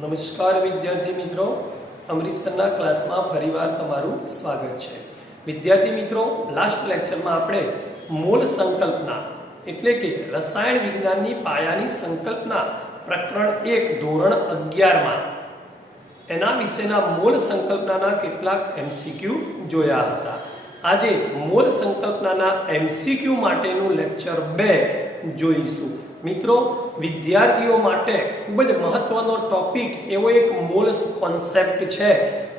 નમસ્કાર વિદ્યાર્થી મિત્રો, અમૃતસરના ક્લાસમાં ફરીવાર તમારું સ્વાગત છે. વિદ્યાર્થી મિત્રો, લાસ્ટ લેક્ચરમાં આપણે મૂળ સંકલ્પના એટલે કે રસાયણ વિજ્ઞાનની પાયાની સંકલ્પના પ્રકરણ 1 ધોરણ 11 માં એના વિશેના મૂળ સંકલ્પનાના કેટલાક MCQ જોયા હતા. આજે મૂળ સંકલ્પનાના MCQ માટેનું લેક્ચર 2 જોઈશું. મિત્રો, વિદ્યાર્થીઓ માટે ખૂબ જ મહત્વનો ટોપિક એવો એક મૂળ કોન્સેપ્ટ છે.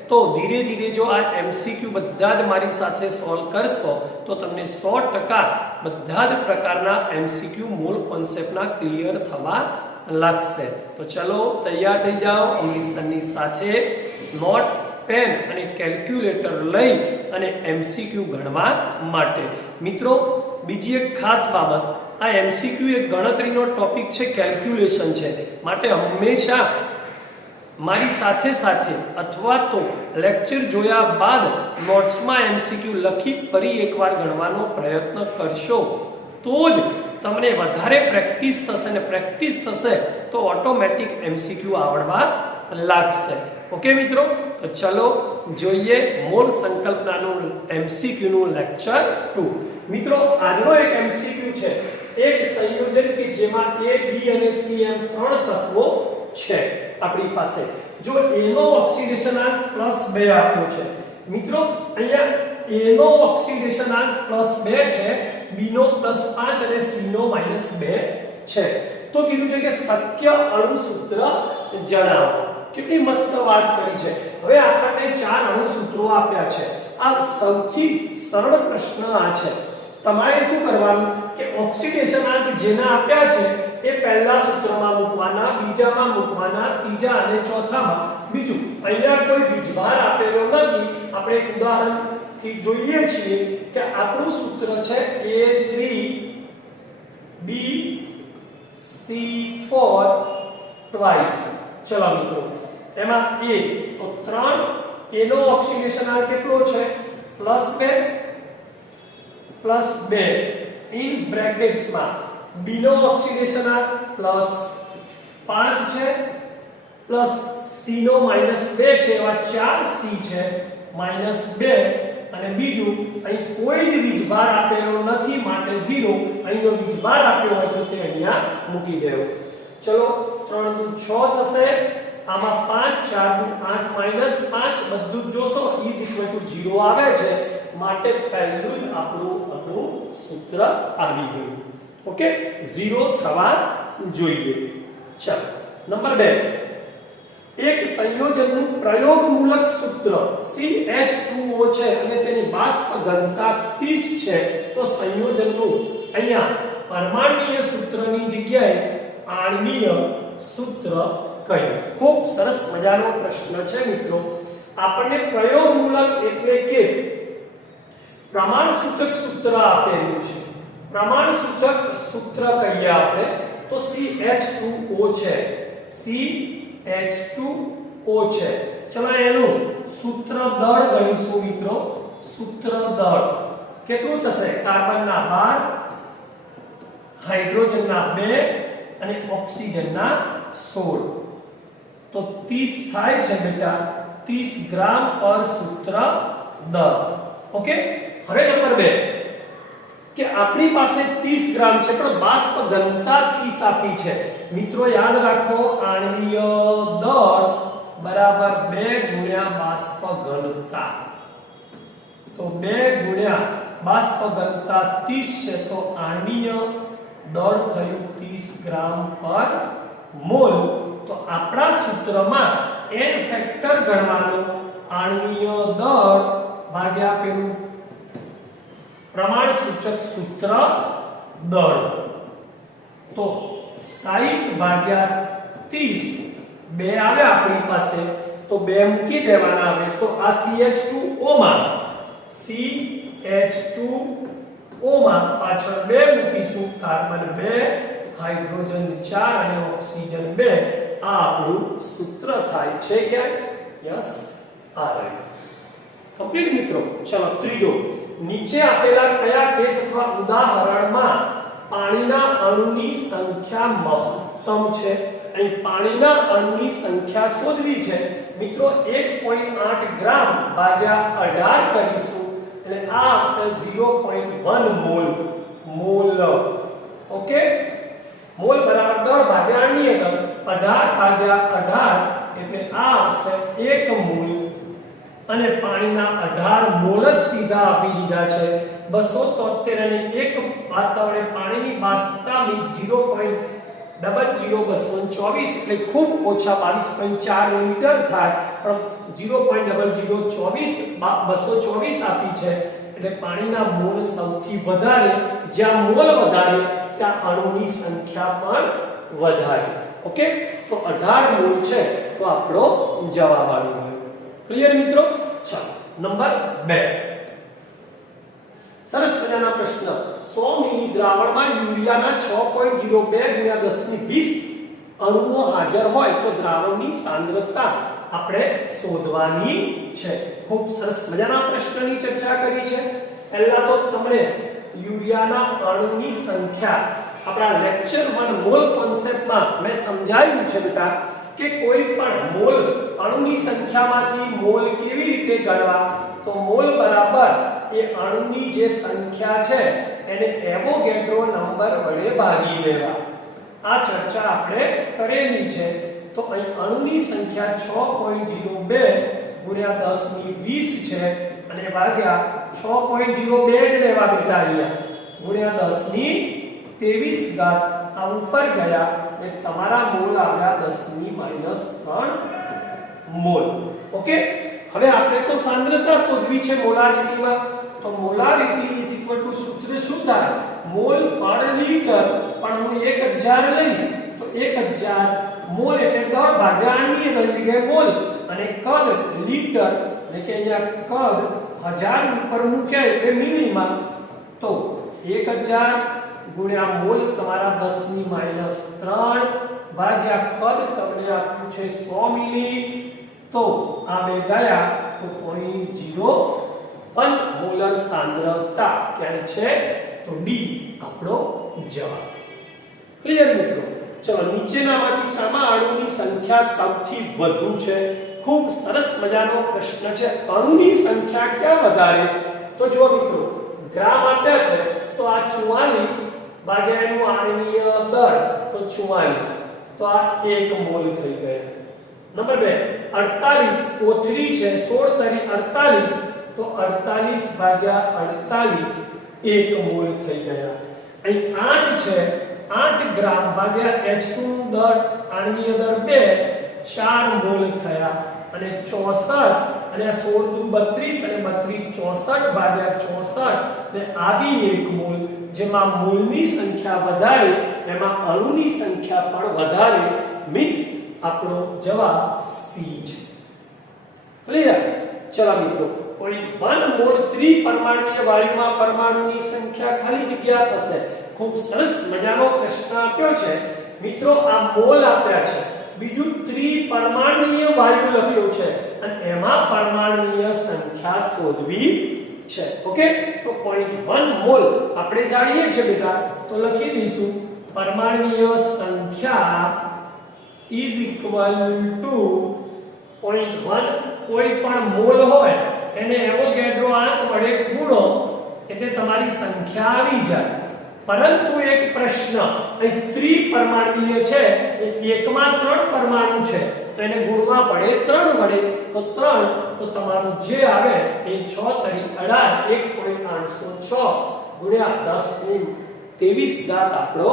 તો ધીરે ધીરે જો આ MCQ બધા જ મારી સાથે સોલ્વ કરશો તો તમને 100% બધા જ પ્રકારના MCQ મૂળ કોન્સેપ્ટના ક્લિયર થવા લાગશે. તો ચલો તૈયાર થઈ જાઓ. અમૃતસરની સાથે નોટ, પેન અને કેલ્ક્યુલેટર લઈ અને MCQ ગણવા માટે. મિત્રો, બીજી એક ખાસ બાબત, આ MCQ એક ગણતરીનો ટોપિક છે, કેલ્ક્યુલેશન છે, માટે હંમેશા મારી સાથે સાથે અથવા તો લેક્ચર જોયા બાદ નોટ્સમાં MCQ લખી ફરી એકવાર ગણવાનો પ્રયત્ન કરશો તો જ તમને વધારે પ્રેક્ટિસ થશે, અને પ્રેક્ટિસ થશે તો ઓટોમેટિક MCQ આવડવા લાગશે. ઓકે મિત્રો, તો ચલો જોઈએ મૂળ સંકલ્પનાનું MCQ નું લેક્ચર 2. મિત્રો, આજનો એક MCQ છે, એક સંયોજન કે જેમાં A, B અને C એમ ત્રણ તત્વો છે આપણી પાસે. જો A નો ઓક્સિડેશનાંક +2 આપ્યો છે. મિત્રો, અહીંયા A નો ઓક્સિડેશનાંક +2 છે, B નો +5 અને C નો -2 છે. તો કીધું છે કે શક્ય અણુ સૂત્ર જણાવો. કેટલી મસ્ત વાત કરી છે. હવે આપણને 4 અણુ સૂત્રો આપ્યા છે. આ સૌથી સરળ પ્રશ્ન આ છે. તમારે શું કરવાનું કે ઓક્સિડેશનાંક જેના આપ્યા છે એ પહેલા સૂત્રમાં મૂકવાના, બીજામાં મૂકવાના, ત્રીજા અને ચોથામાં બીજું. અહીંયા કોઈ બીજભાર આપેલો નથી. આપણે ઉદાહરણથી જોઈએ છીએ કે આપણું સૂત્ર છે A3BC4 ટ્વાઇસ. ચલો મિત્રો, એમાં A તો 3, A નો ઓક્સિડેશનાંક કેટલો છે? +2 ઇન બ્રેકેટ્સ માં. B નો ઓક્સિડેશનાંક +5 છે, પ્લસ C નો -2 છે, એવા 4 C છે, -2 અને બીજું અહીં કોઈ જ વીજભાર આપેલો નથી માટે 0. અહીં જો વીજભાર આપ્યો હોય તો તે અહીંયા મૂકી દેવો. ચલો 3 દુ 6 થશે, આમાં 5 4 દુ 8 -5 બધું જ જોશો = 0 આવે છે, માટે પહેલું જ આપણું સૂત્ર આવી ગયું. ઓકે, 0 થવા જોઈએ. ચાલો નંબર 2, એક સંયોજનનું પ્રયોગમૂલક સૂત્ર CH2O છે અને તેની બાષ્પ ઘનતા 30 છે. તો સંયોજનનું અહીંયા પરમાણ્વીય સૂત્રની જગ્યાએ આણ્વીય સૂત્ર કયું? ખૂબ સરસ મજાનો પ્રશ્ન છે મિત્રો. આપણને પ્રયોગમૂલક એટલે કે પ્રમાણસૂચક સૂત્ર આપેલું છે. પ્રમાણસૂચક સૂત્ર કહીએ આપણે તો CH2O છે. CH2O છે. ચલો એનું સૂત્ર દળ ગણીશું મિત્રો. સૂત્ર દળ કેટલું થશે? કાર્બનના 12, હાઇડ્રોજનના 2 અને ઓક્સિજનના 16. તો 30 થાય છે બેટા, 30 ગ્રામ પર સૂત્ર દળ. ઓકે, હવે નંબર 2 કે આપણી પાસે 30 ગ્રામ છે પણ બાષ્પ ઘનતા 30 આપી છે. મિત્રો યાદ રાખો, આણ્વીય દળ બરાબર 2 ગુણ્યા બાષ્પ ઘનતા. તો 2 ગુણ્યા બાષ્પ ઘનતા 30 છે, તો આણ્વીય દળ થયું 30 ગ્રામ પર મોલ. તો આપણા સૂત્રમાં n ફેક્ટર ગણવાનો, આણ્વીય દળ ભાગ્યા પેલું પ્રમાણસૂચક સૂત્ર દળ. તો 60 ભાગ્યા 30 2 આવે આપણી પાસે, તો 2 મૂકી દેવાના આવે. તો આ CH2O માં પાછળ 2 મૂકીશું, કાર્બન 2, હાઇડ્રોજન 4 અને ઓક્સિજન 2. આ આપણું સૂત્ર થાય છે કે યસ આ રહ્યું. કમ્પ્લીટ મિત્રો. ચલો ત્રીજો, નીચે આપેલા કયા કેસ અથવા ઉદાહરણમાં પાણીના અણુની સંખ્યા મહત્તમ છે? અહીં પાણીના અણુની સંખ્યા શોધવી છે મિત્રો 1.8 ગ્રામ ભાગ્યા 18 કરીશું એટલે આ આવશે 0.1 મોલ ઓકે મોલ બરાબર દળ ભાગ્યા અણીય દળ 18 ભાગ્યા 18 એટલે આ આવશે 1 મોલ અને પાણીના 18 મોલ જ સીધા આપી દીધા છે 273 અને 1 વાતાવરણે પાણીની બાષ્પતા મીન્સ 0.00224 એટલે ખૂબ ઓછા 22.4 લિટર થાય પણ 0.0024 આપી છે એટલે પાણીના મોલ સૌથી વધારે જ્યાં મોલ વધારે ત્યાં અણુની સંખ્યા પણ વધારે ઓકે તો 18 મોલ છે તો આપણો જવાબ આવી ગયો ક્લિયર મિત્રો ચાલો નંબર 2 સરસ મજાનો પ્રશ્ન 100 મિલી દ્રાવણમાં યુરિયાના 6.02 × 1020 અણુઓ હાજર હોય તો દ્રાવણની સાંદ્રતા આપણે શોધવાની છે ખૂબ સરસ મજાના પ્રશ્નની ચર્ચા કરી છે પહેલા તો તમને યુરિયાના અણુની સંખ્યા આપણા લેક્ચર 1 મોલ કોન્સેપ્ટમાં મેં સમજાવ્યું છે બેટા કે કોઈ પણ મોલ અણુની સંખ્યામાંથી મોલ કેવી રીતે ગણવા તો મોલ બરાબર એ અણુની જે સંખ્યા છે એને એવોગેડ્રો નંબર વડે ભાગી દેવા આ ચર્ચા આપણે કરેલી છે તો અહીં અણુની સંખ્યા 6.02 × 1020 છે અને ભાગ્યા 6.02 જ લેવા બેટા અહીંયા × 1023 આ ઉપર ગયા અને તમારા મોલ આવ્યા 10⁻³ મોલ ઓકે હવે આપણે તો સાંદ્રતા શોધવી છે મોલારિટીમાં તો મોલારિટી સૂત્ર શું થાય મોલ પર લિટર પણ હું 1000 લઈશ તો 1000 મોલ એટલે દળ ભાગ્યા અણીય દળ જગ્યાએ મોલ અને કદ લિટર એટલે કે અહીંયા કદ 1000 ઉપર મૂક્યા એટલે મિલીમાં તો 1000 ગુણ્યા મોલ તમારા 10⁻³ ભાગ્યા કદ તમને આપ્યું છે 100 મિલી તો આ બે ગયા તો 0.01 મોલર સાંદ્રતા ક્યાં છે તો ડી આપણો જવાબ ક્લિયર મિત્રો ચલો નીચેનામાંથી શામાં અણુની સંખ્યા સૌથી વધુ છે ખૂબ સરસ મજાનો પ્રશ્ન છે અણુની સંખ્યા ક્યાં વધારે તો જો મિત્રો ગ્રામ આપ્યા છે તો આ 44 ભાગ્યા એનું આણ્વીય દળ તો 44 તો આ 1 મોલ થઈ ગયા નંબર 2 48 O3 છે 16 તરી 48 તો 48 ભાગ્યા 48 1 મોલ થઈ ગયા અહીં 8 છે 8 ગ્રામ ભાગ્યા H2 નું દળ આણ્વીય દળ 2 4 મોલ થયા અને 64 અને 16 દુ 32 અને 32 64 ભાગ્યા 64 ને આ બી 1 મોલ જેમાં મોલની સંખ્યા વધારે એમાં અણુની સંખ્યા પણ વધારે મિક્સ આપણો જવાબ સી છે ક્લિયર ચલો મિત્રો પોઈન્ટ 1 મોલ ત્રિપરમાણુય વાયુમાં પરમાણુની સંખ્યા ખાલી જગ્યા થશે ખૂબ સરસ મજાનો પ્રશ્ન આપ્યો છે મિત્રો આ મોલ આપ્યા છે બીજું ત્રિપરમાણુય વાયુ લખ્યો છે અને એમાં પરમાણુય સંખ્યા શોધવી છે ઓકે તો પોઈન્ટ 1 મોલ આપણે જાણીએ છીએ બેટા તો લખી દઈશું પરમાણુય સંખ્યા is equal to 0.1 કોઈ પણ મોલ હોય એને એવોગેડ્રો આંક વડે ગુણો એટલે તમારી સંખ્યા આવી જાય પરંતુ એક પ્રશ્ન અહીં ત્રિપરમાણુય છે એ એકમાં 3 પરમાણુ છે તો એને ગુણવા પડે 3 વડે તો 3 તો તમારું જે આવે એ 6 તરી 18 1.806 ગુણ્યા 10⁻23 આપણો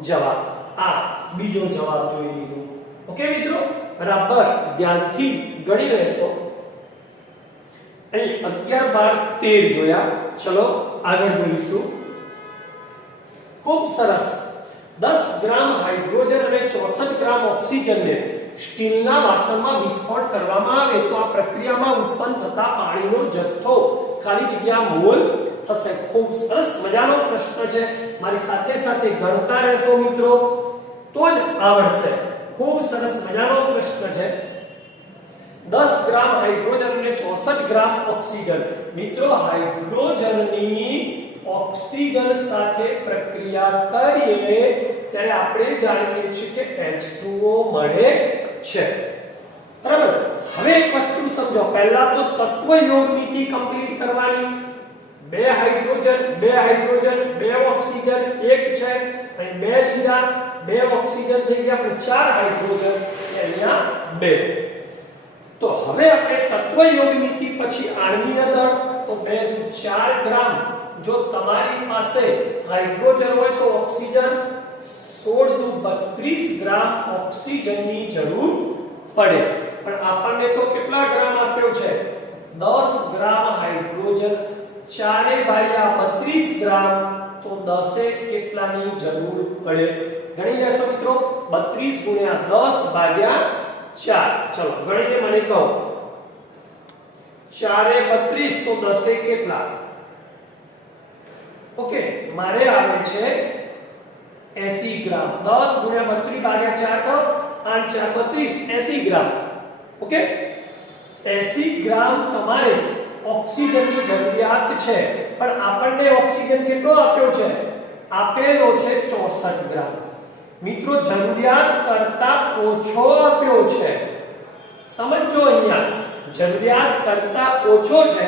જવાબ આ બીજો જવાબ જોઈ લીધો ઓકે મિત્રો બરાબર ધ્યાનથી ગણી લેશો અહીં 11 12 13 જોયા ચલો આગળ જોઈશું ખૂબ સરસ 10 ગ્રામ હાઇડ્રોજન અને 64 ગ્રામ ઓક્સિજનને સ્ટીલના વાસણમાં વિસ્ફોટ કરવામાં આવે તો આ પ્રક્રિયામાં ઉત્પન્ન થતા પાણીનો જથ્થો ખાલી જગ્યા મોલ થશે ખૂબ સરસ મજાનો પ્રશ્ન છે મારી સાથે સાથે ગણતા રહેશો મિત્રો તો જ આવડશે ખૂબ સરસ મજાનો પ્રશ્ન છે 10 ગ્રામ હાઇડ્રોજન અને 64 ગ્રામ ઓક્સિજન મિત્રો હાઇડ્રોજનની ઓક્સિજન સાથે પ્રક્રિયા કરીએ ત્યારે આપણે જાણીએ છીએ કે H2O મળે છે બરાબર। હવે એક વસ્તુ સમજો, પહેલા તો તત્વ યોગ નીતિ કમ્પ્લીટ કરવાની। બે હાઇડ્રોજન બે ઓક્સિજન એક છે અહીં બે લીધા, બે ઓક્સિજન થઈ ગયા, આપણે ચાર હાઇડ્રોજન અહીંયા બે। તો હવે આપણે તત્વ યોગ નીતિ પછી આણ્વીય દળ, તો 2 × 4 ગ્રામ। જો તમારી પાસે હાઇડ્રોજન હોય તો ઓક્સિજન 16 × 32 ગ્રામ ઓક્સિજનની જરૂર પડે। પણ આપણને તો કેટલા ગ્રામ આપ્યો છે? 10 ગ્રામ હાઇડ્રોજન, 4 ભાગ્યા 32 ગ્રામ, તો 10 કેટલાની જરૂર પડે? ગણી લેશો મિત્રો, 32 × 10 ભાગ્યા 4। ચલો ગણીને મને કહો, 4 × 32 તો 10 કેટલા? ઓકે, મારે આવે છે 80 ગ્રામ। 10 × 32 ભાગ્યા 4 કરો, 8 × 4 32, 80 ગ્રામ। ઓકે, 80 ગ્રામ તમારે ઓક્સિજનની જરૂરિયાત છે, પણ આપણને ઓક્સિજન કેટલો આપ્યો છે? આપેલો છે 64 ગ્રામ। મિત્રો જરૂરિયાત કરતા ઓછો આપ્યો છે, સમજો અહીંયા જરૂરિયાત કરતા ઓછો છે,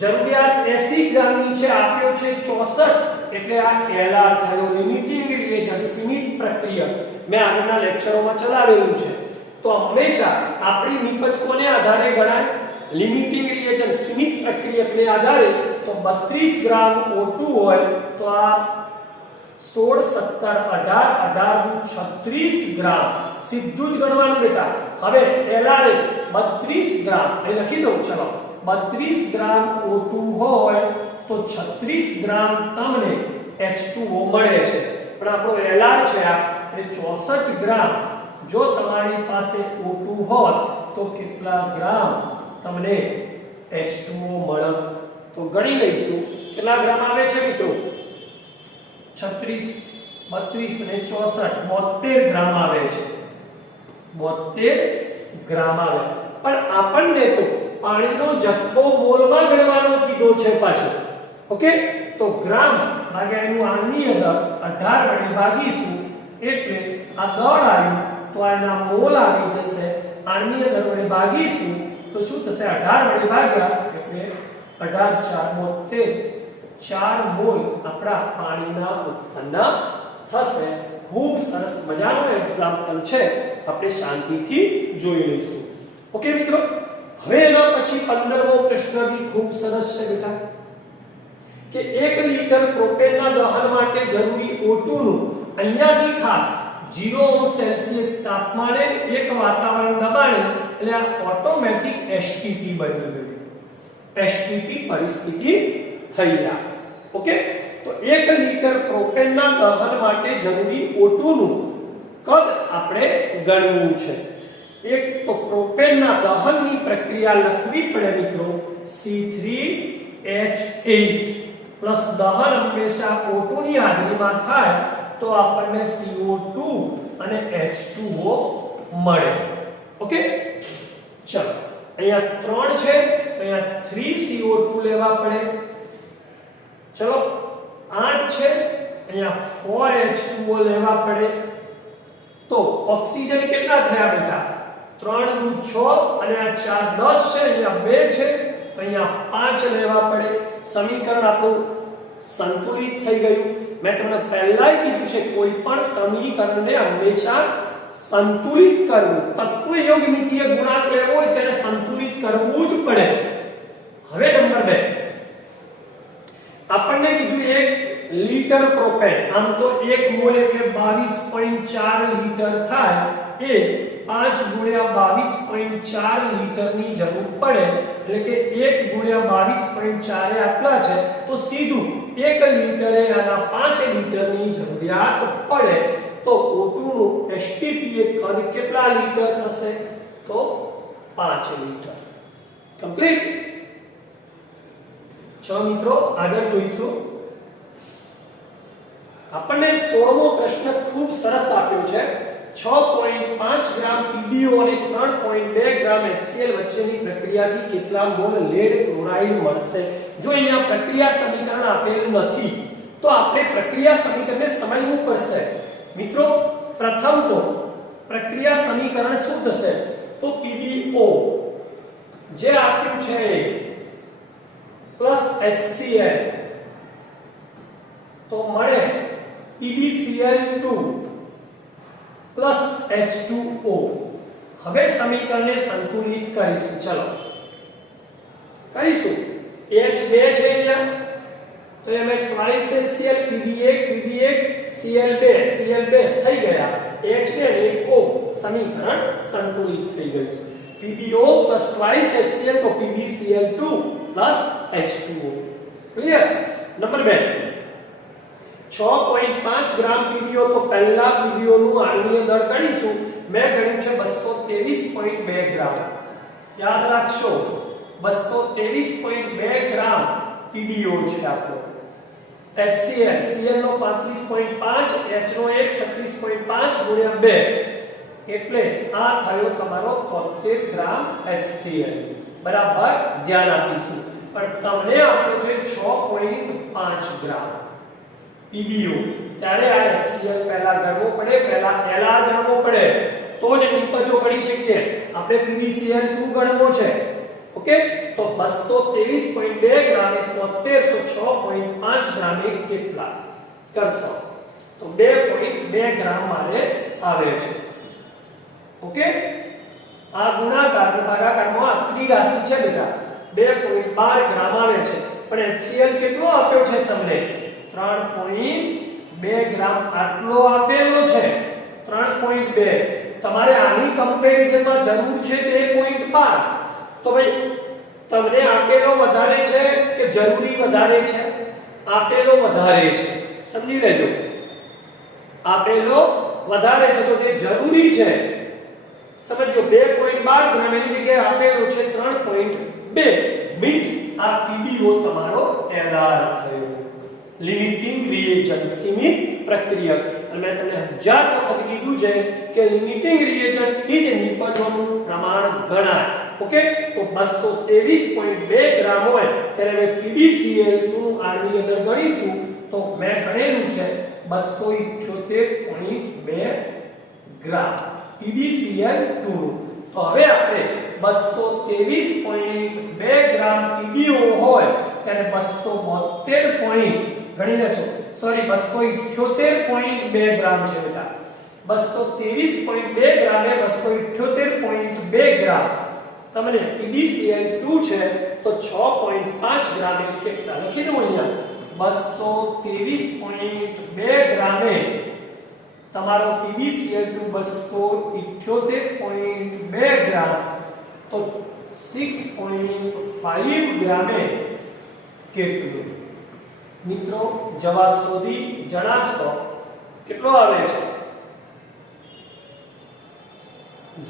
જરૂરિયાત 80 ગ્રામની છે, આપ્યો છે 64, એટલે આ LR થયો, લિમિટિંગ રિએજન્ટ, સીમિત પ્રક્રિયક। મેં આગળના લેક્ચરોમાં ચલાવેલું છે। તો હંમેશા આપણી નિપજ કોને આધારે ગણાય? લિમિટિંગ રિએજન્ટ, સીમિત પ્રક્રિયકને આધારે। તો 32 ગ્રામ O2 હોય તો આ 16 17 18 36 ગ્રામ, સીધું જ ગણવાનું બેટા। હવે LR 32 ગ્રામ અહીં લખી દઉં, ચલો 32 ગ્રામ O2 હોય તો 36 ગ્રામ તમને H2O મળે છે, પણ આપણો LR છે આ એટલે 64 ગ્રામ। જો તમારી પાસે O2 હોત તો કેટલા ગ્રામ તમને H2O મળે? તો ગણી લઈશું કેટલા ગ્રામ આવે છે મિત્રો? 36 32 અને 64 72 ગ્રામ આવે છે, 72 ગ્રામ આવે। પણ આપણને તો પાણીનો જથ્થો મોલમાં ગણવાનો કીધો છે પાછો। ઓકે, તો ગ્રામ ભાગ્યા એનું આણ્વીય દળ 18 વડે ભાગીશું એટલે આ દળ આવ્યું તો આના મોલ આવી જશે, આણ્વીય દળ વડે ભાગીશું તો શું થશે? 18 વડે ભાગ્યા એટલે 18 4 72, 4 મોલ આપણા પાણીના ઉત્પન્ન થશે। ખૂબ સરસ મજાનો એક્ઝામ્પલ છે, આપણે શાંતિથી જોઈ લઈશું। ઓકે મિત્રો, હવે એના પછી 15મો પ્રશ્ન બી ખૂબ સરસ છે બેટા, કે 1 લિટર પ્રોપેનના દહન માટે જરૂરી O2 નું અહીંયાથી ખાસ 0°C તાપમાને એક વાતાવરણ દબાણે એટલે આ ઓટોમેટિક STP બની ગયું, STP પરિસ્થિતિ થઈ ગયા। ઓકે, તો 1 લિટર પ્રોપેનના દહન માટે જરૂરી O2 નું કદ આપણે ગણવું છે। એક તો પ્રોપેનના દહનની પ્રક્રિયા લખવી પડે મિત્રો, C3H8 પ્લસ દહન હંમેશા O2 ની હાજરીમાં થાય તો આપણને CO2 અને H2O મળે। ઓકે, ચલો અહીંયા 3 છે તો અહીંયા 3CO2 લેવા પડે, ચલો 8 છે અહીંયા 4H2O લેવા પડે। તો ઓક્સિજન કેટલા થયા બેટા? 3 × 6 અને આ 4 10 છે, અહીંયા 2 છે, અહીંયા 5 લેવા પડે। સમીકરણ આપણું સંતુલિત થઈ ગયું। મેં તમને પહેલાય કીધું છે કોઈ પણ સમીકરણને હંમેશા સંતુલિત કરવું, તત્વ યોગ નીતિએ ગુણાંક લેવો હોય ત્યારે સંતુલિત કરવું જ પડે। હવે નંબર 2, આપણને કીધું 1 લિટર પ્રોપેન, આમ તો 1 મોલ એટલે 22.4 લિટર થાય, એ 5 × 22.4 લિટરની જરૂર પડે, એટલે કે 1 × 22.4 આટલા છે તો સીધું 1 લિટરે આના 5 લિટરની જરૂરિયાત પડે। તો O2 નું STP એ કદ કેટલા લિટર થશે? તો 5 લિટર। કમ્પ્લીટ। ચલો મિત્રો આગળ જોઈશું। આપણને 16મો પ્રશ્ન ખૂબ સરસ આપ્યો છે, 6.5 ગ્રામ PbO અને 3.2 ગ્રામ HCl વચ્ચેની પ્રક્રિયાથી કેટલા મોલ લેડ ક્લોરાઇડ મળશે? જો અહીંયા પ્રક્રિયા સમીકરણ આપેલ નથી તો આપણે પ્રક્રિયા સમીકરણને સમજવું પડશે। મિત્રો પ્રથમ તો પ્રક્રિયા સમીકરણ શું થશે તો PbO જે આપ્યું છે પ્લસ HCl તો મળે PbCl2 પ્લસ H2O. હવે સમીકરણને સંતુલિત કરીશું. ચલો કરીશું. H2 છે અહીંયા તો એમાં twice HCl Pb1 Cl2 થઈ ગયા. H2 અને O સમીકરણ સંતુલિત થઈ ગયું. PbO plus twice HCl તો PbCl2 plus H2O. Clear? Number 2 6.5 ગ્રામ PbO તો પહેલા PbO નું આણ્વીય દળ ગણીશું. મેં ગણ્યું છે 223.2 ગ્રામ. યાદ રાખશો 223.2 ગ્રામ PbO છે આપણો. HCl Cl નો 35.5 H નો 36.5 ગુણ્યા 2 એટલે આ થયો તમારો 73 ગ્રામ HCl. બરાબર ધ્યાન આપીશું. પણ તમને આપ્યો છે 6.5 ગ્રામ PbO. ત્યારે આ HCl પહેલા ગણવો પડે, પહેલા Lr ગણવો પડે તો જ નિપજો ગણી શકીએ. આપણે PbCl2 ગણવો છે. ઓકે, તો 223.2 ગ્રામ 73 તો 6.5 ગ્રામ કેટલા કરશો તો 2.2 ગ્રામ મારે આવે છે. ઓકે, આ ગુણાકાર અને ભાગાકારમાં આ ત્રિરાશિ છે બેટા 2.12 ગ્રામ આવે છે. પણ HCl કેટલો આપ્યો છે તમને 3.2 ગ્રામ આટલો આપેલો છે. 3.2 તમારે આની કમ્પેરિઝનમાં જરૂર છે 2.12. તો ભાઈ તમને આપેલો વધારે છે કે જરૂરી વધારે છે? આપેલો વધારે છે. સમજી લેજો, આપેલો વધારે છે તો તે જરૂરી છે. સમજો 2.12 ગ્રામ એની જગ્યાએ આપેલો છે 3.2 મીન્સ આ PbO તમારો Lr થયો. લિમિટિંગ રિએજન્ટ સીમિત પ્રક્રિયક. અને મેં તમને 1000 વખત કીધું છે કે લિમિટિંગ રિએજન્ટ થી જ નિપજોનું પ્રમાણ ગણાય. ઓકે, તો 223.2 ગ્રામ હોય ત્યારે PbCl નું આણ્વીય દળ ગણીશું તો મેં ગણેલું છે 278.2 ગ્રામ PbCl2. તો હવે આપણે 223.2 ગ્રામ PbO હોય ત્યારે 272 પોઈન્ટ ગણી લેશો. સોરી 278.2 ગ્રામ છે બેટા. 223.2 ગ્રામ એ 278.2 ગ્રામ તમને PbCl2 છે તો 6.5 ગ્રામ કેટલા લખી દઉં અહીંયા 223.2 ગ્રામે તમારો PbCl2 278.2 ગ્રામ તો 6.5 ગ્રામે કેટલું મિત્રો જવાબ શોધી જણાવશો કેટલો આવે છે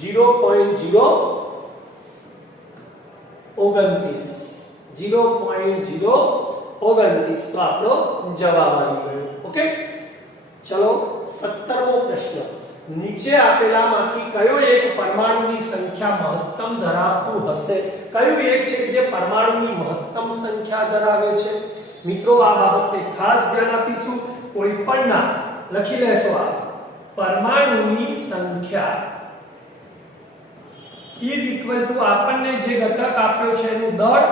0.029 તો આપણો જવાબ આવી ગયો. ઓકે, ચલો 17મો પ્રશ્ન. નીચે આપેલામાંથી કયો એક પરમાણુની સંખ્યા મહત્તમ ધરાવતું હશે? કયું એક છે જે પરમાણુની મહત્તમ સંખ્યા ધરાવે છે? મિત્રો આ બાબતને ખાસ ધ્યાન આપીશું. કોઈ પણ ના લખી લેશો. આ પરમાણુની સંખ્યા ઇઝ ઇક્વલ ટુ આપણને જે ઘટક આપ્યો છે એનું દળ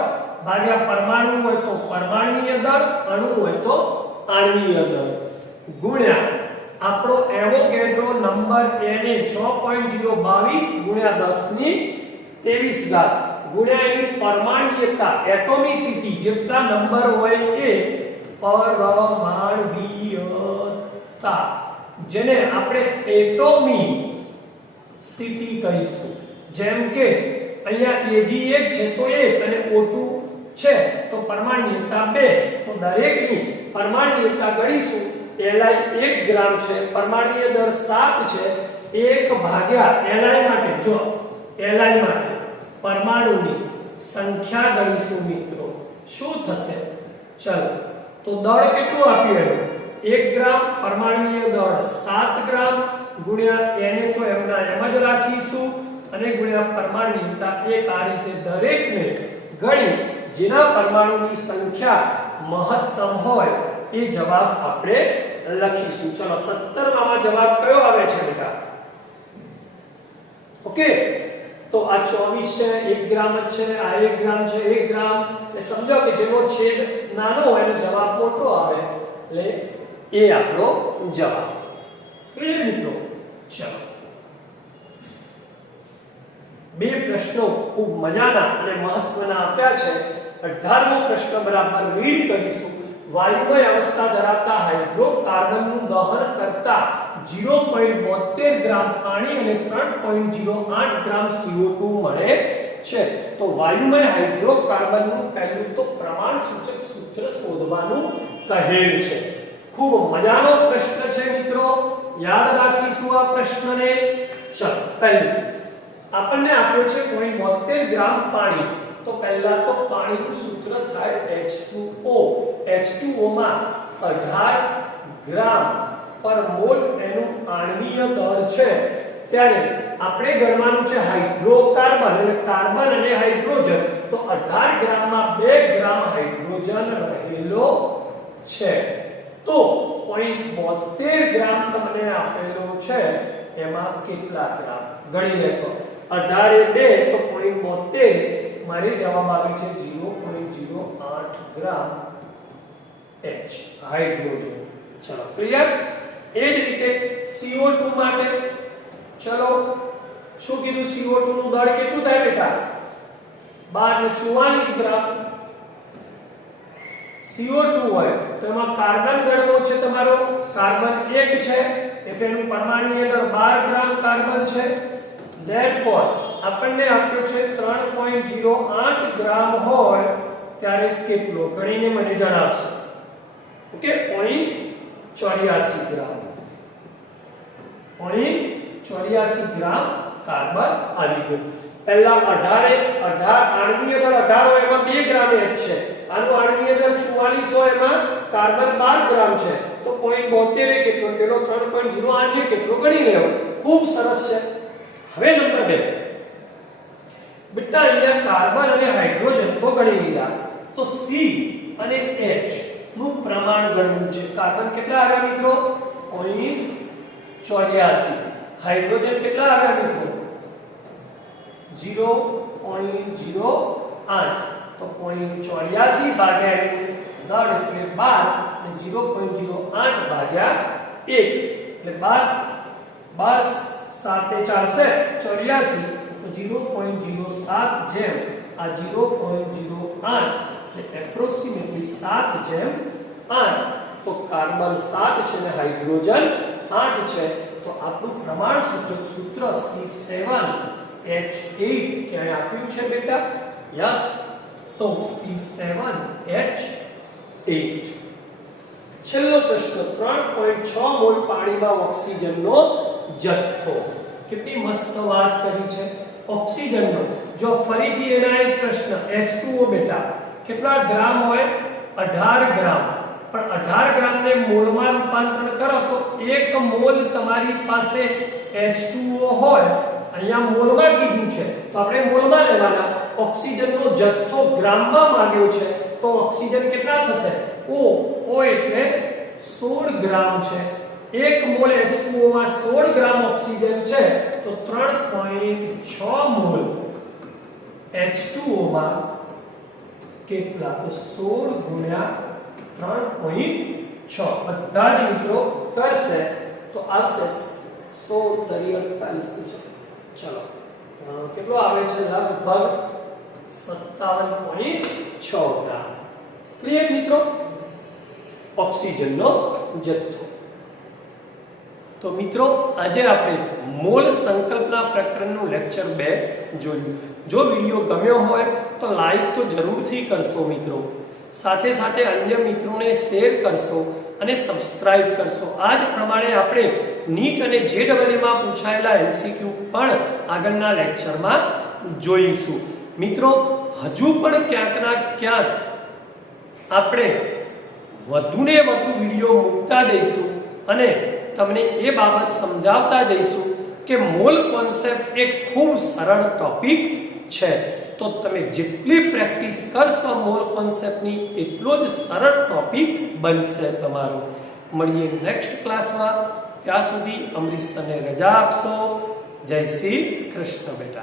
ભાગ્યા પરમાણુ હોય તો પરમાણુય દળ, અણુ હોય તો આણ્વીય દળ ગુણ્યા આપણો એવોગેડ્રો નંબર એને 6.022 ગુણ્યા 1023 ગુણ્યા એની પરમાણ્વીયતા એટોમિસિટી જેટલા નંબર હોય એ પરમાણ્વીયતા જેને આપણે એટોમિસિટી કહીશું. જેમ કે અહીંયા Ag1 છે તો 1 અને O2 છે તો પરમાણ્વીયતા 2 તો દરેકની પરમાણ્વીયતા ગણીશું. Li 1 ગ્રામ છે, પરમાણ્વીય દળ 7 છે. 1 ભાગ્યા Li માટે જો Li માટે પરમાણુની સંખ્યા ગણીશું મિત્રો શું થશે? ચલો તો દળ કેટલું આપ્યું? 1 ગ્રામ, પરમાણુય દળ 7 ગ્રામ ગુણ્યા એને તો એમના એમ જ રાખીશું અને ગુણ્યા પરમાણુયતા 1. આ રીતે દરેકને ગણી જેના પરમાણુની સંખ્યા મહત્તમ હોય એ જવાબ આપણે લખીશું. ચલો 17 માં જવાબ કયો આવે છે બેટા? ઓકે, તો આ 24 છે, 1 ગ્રામ જ છે, આ 1 ગ્રામ છે, 1 ગ્રામ. એટલે સમજો કે જેનો છેદ નાનો હોય અને જવાબ મોટો આવે એટલે એ આપણો જવાબ. ક્લિયર મિત્રો? ચલો બે પ્રશ્નો ખૂબ મજાના અને મહત્વના આપ્યા છે. 18મો પ્રશ્ન બરાબર રીડ કરીશું. વાયુમય અવસ્થા ધરાવતા હાઇડ્રોકાર્બનનું દહન કરતા 0.72 ગ્રામ પાણી અને 3.08 ગ્રામ CO2 મળે છે. તો વાયુમય હાઇડ્રોકાર્બનનું પહેલું તો પ્રમાણ સૂચક સૂત્ર શોધવાનું કહેલ છે. ખૂબ મજાનો પ્રશ્ન છે મિત્રો, યાદ રાખીશું આ પ્રશ્નને. ચલો પહેલું આપણને આપ્યો છે 0.72 ગ્રામ પાણી. તો પહેલા તો પાણીનું સૂત્ર થાય H2O. H2O માં 18 ગ્રામ પર મોલ એનું આણ્વીય દળ છે. ત્યારે આપણે ગણવાનું છે હાઇડ્રોકાર્બન એટલે કાર્બન અને હાઇડ્રોજન. તો 18 ગ્રામમાં 2 ગ્રામ હાઇડ્રોજન રહેલો છે. તો 0.72 ગ્રામ તમને આપેલો છે, એમાં કેટલા ગ્રામ ગણી લેશો? 18 એ 2 તો 0.72, મારી જવાબ આવે છે 0.08 ગ્રામ H હાઇડ્રોજન. ચલો ક્લિયર? એ જ રીતે CO2 માટે ચલો શું કીધું? CO2 નું દળ કેટલું થાય બેટા? 12 ને 44 ગ્રામ CO2 હોય તો એમાં કાર્બન ગણવો છે તમારો. કાર્બન 1 છે એટલે એનું પરમાણુની અંદર 12 ગ્રામ કાર્બન છે. Therefore આપણને આપ્યો છે 3.08 ગ્રામ હોય ત્યારે કેટલો ગણીને મને જણાવશો. ઓકે, 0.84 ગ્રામ. 0.84 ગ્રામ કાર્બન આવી ગયું. પહેલા 18 આણ્વીય દળ 18 હોય એમાં 2 ગ્રામ H છે. આનું આણ્વીય દળ 44 હોય એમાં કાર્બન 12 ગ્રામ છે. તો 0.72 એ કેટલો? પેલો 3.08 એ કેટલો ગણી લેવો. ખૂબ સરસ છે. હવે નંબર 2 બેટા, અહીંયા કાર્બન અને હાઇડ્રોજન તો ગણી લીધા. તો C અને H નું પ્રમાણ ગણવું છે. કાર્બન કેટલા આવ્યા મિત્રો? 0.84. હાઇડ્રોજન કેટલા આવ્યા મિત્રો? 0.08. તો 0.84 ભાગ્યા દળ એટલે 12 અને 0.08 ભાગ્યા 1 એટલે 12 સાથે ચાલશે 84 તો 0.07 જેમ આ 0.08 એટલે એપ્રોક્સિમેટલી 7 જેમ 8. તો કાર્બન 7 છે અને હાઇડ્રોજન 8 છે. તો આપણું પ્રમાણ સૂચક સૂત્ર C7H8 ક્યાં આપ્યું છે બેટા? યસ, તો C7H8. છેલ્લો પ્રશ્ન 3.6 મોલ પાણીમાં ઓક્સિજનનો જથ્થો. કેટલી મસ્ત વાત કરી છે ઓક્સિજનનો. જો ફરીથી એના એક પ્રશ્ન H2O બેટા કેટલા ગ્રામ હોય? 18 ગ્રામ. પણ 18 ગ્રામને મોલમાં રૂપાંતરણ કરો તો 1 મોલ તમારી પાસે H2O હોય. અહીંયા મોલમાં કીધું છે તો આપણે મોલમાં લેવાના. ઓક્સિજનનો જથ્થો ગ્રામમાં માંગ્યો છે તો ઓક્સિજન કેટલા થશે? O એટલે 16 ગ્રામ છે. 1 મોલ H2O માં 16 ગ્રામ ઓક્સિજન છે તો 3.6 મોલ H2O માં કેટલા? તો 16 ગુણ્યા 3.6. બધા જ મિત્રો કરશે તો આવશે 100 તરી 48 છે. ચલો કેટલો આવે છે? લગભગ 57.6 ગ્રામ. ક્લિયર મિત્રો? ઓક્સિજનનો જથ્થો. તો મિત્રો આજે આપણે મોલ સંકલ્પના પ્રકરણનું લેક્ચર 2 જોયું. જો વિડિયો ગમ્યો હોય તો લાઈક તો જરૂરથી કરશો મિત્રો. સાથે સાથે અન્ય મિત્રોને શેર કરશો અને સબસ્ક્રાઇબ કરશો. આ જ પ્રમાણે આપણે નીટ અને JEE માં પૂછાયેલા MCQ પણ આગળના લેક્ચરમાં જોઈશું. મિત્રો હજુ પણ ક્યાંકના ક્યાંક આપણે વધુને વધુ વિડિયો મૂકતા જઈશું અને તમને એ બાબત સમજાવતા જઈશું કે મોલ કોન્સેપ્ટ એક ખૂબ સરળ ટોપિક છે. તો તમે જેટલી પ્રેક્ટિસ કરશો મોલ કોન્સેપ્ટની એટલો જ સરળ ટોપિક બનશે તમારો. મળીએ નેક્સ્ટ ક્લાસમાં. ત્યાં સુધી અમરીશ સરને રજા આપશો. જય શ્રી કૃષ્ણ બેટા.